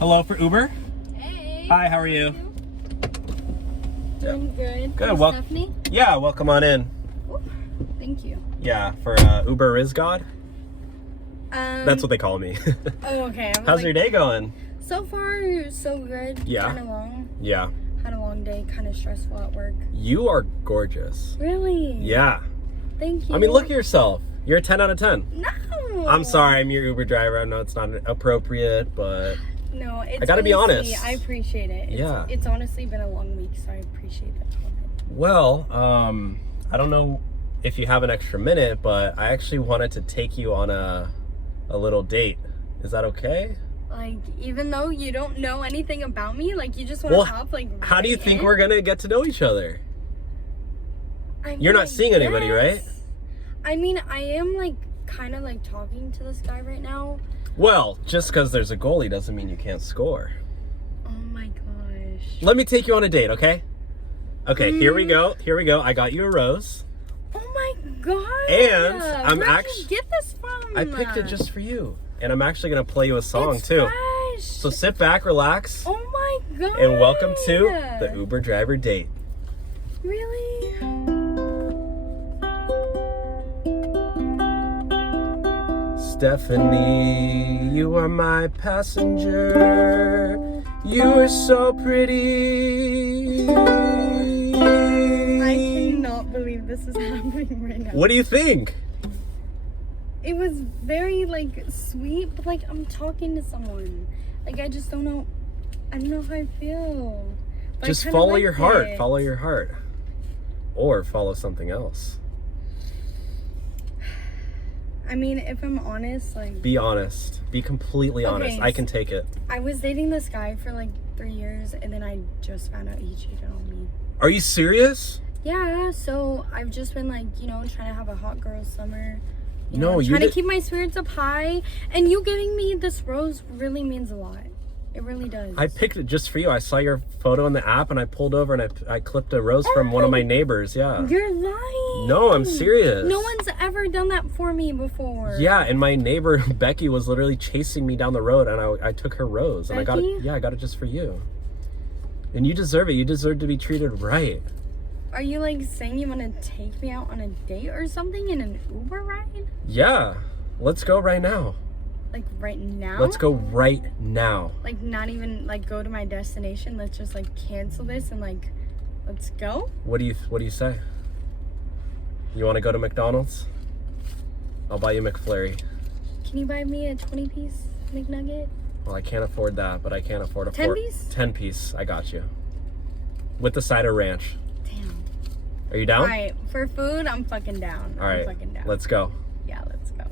Hello for Uber. Hey. Hi, how are you? Doing good. Good. Well, Stephanie? yeah, welcome on in. Ooh, thank you. Yeah, for Uber is God. That's what they call me. Oh, okay. How's your day going? So far, so good. Yeah. Kind of long. Yeah. Had a long day. Kind of stressful at work. You are gorgeous. Really? Yeah. Thank you. I mean, look at yourself. You're a 10 out of 10. No. I'm sorry, I'm your Uber driver. I know it's not appropriate, but No, it's I gotta be honestly, honest. I appreciate it. Yeah. It's honestly been a long week, so I appreciate that. well, I don't know if you have an extra minute, but I actually wanted to take you on a little date. Is that okay? Like, even though you don't know anything about me, like, you just want to hop, like, how do you right think in? we're gonna get to know each other? I mean, You're not seeing anybody, right? I mean, I am, like, kind of, like, talking to this guy right now. Well, just because there's a goalie doesn't mean you can't score. Oh, my gosh. Let me take you on a date, okay? Okay, here we go. Here we go. I got you a rose. Oh, my God. And I'm Where did you get this from? I picked it just for you. And I'm actually going to play you a song, It's too. fresh. So sit back, relax, Oh, my God. and welcome to the Uber driver date. Really? Stephanie, you are my passenger. You are so pretty. I cannot believe this is happening right now. What do you think? It was very, like, sweet, but, like, I'm talking to someone. Like, I just don't know. I don't know how I feel. But Just I kinda follow liked your heart. it. Follow your heart. Or follow something else. I mean, if I'm honest, like, Be honest. Be completely honest. Okay, I can take it. I was dating this guy for, like, 3 years, and then I just found out he cheated on me. Are you serious? Yeah, so I've just been, like, you know, trying to have a hot girl summer. No, you trying to did- keep my spirits up high. And you giving me this rose really means a lot. It really does. I picked it just for you. I saw your photo in the app and I pulled over and I clipped a rose from one of my neighbors. Yeah. You're lying. No, I'm serious. No one's ever done that for me before. Yeah, and my neighbor Becky was literally chasing me down the road, and I took her rose, and I got Becky? it. Yeah, I got it just for you. And you deserve it. You deserve to be treated right. Are you, like, saying you want to take me out on a date or something in an Uber ride? Yeah, let's go right now. Like, right now? Let's go right now. Like, not even, like, go to my destination. Let's just, like, cancel this and, like, let's go? What do you say? You want to go to McDonald's? I'll buy you McFlurry. Can you buy me a 20-piece McNugget? Well, I can't afford that, but I can't afford a 10-piece? 10-piece. I got you. With the side of ranch. Damn. Are you down? All right, for food, I'm fucking down. All right, I'm fucking down. let's go. Yeah, let's go.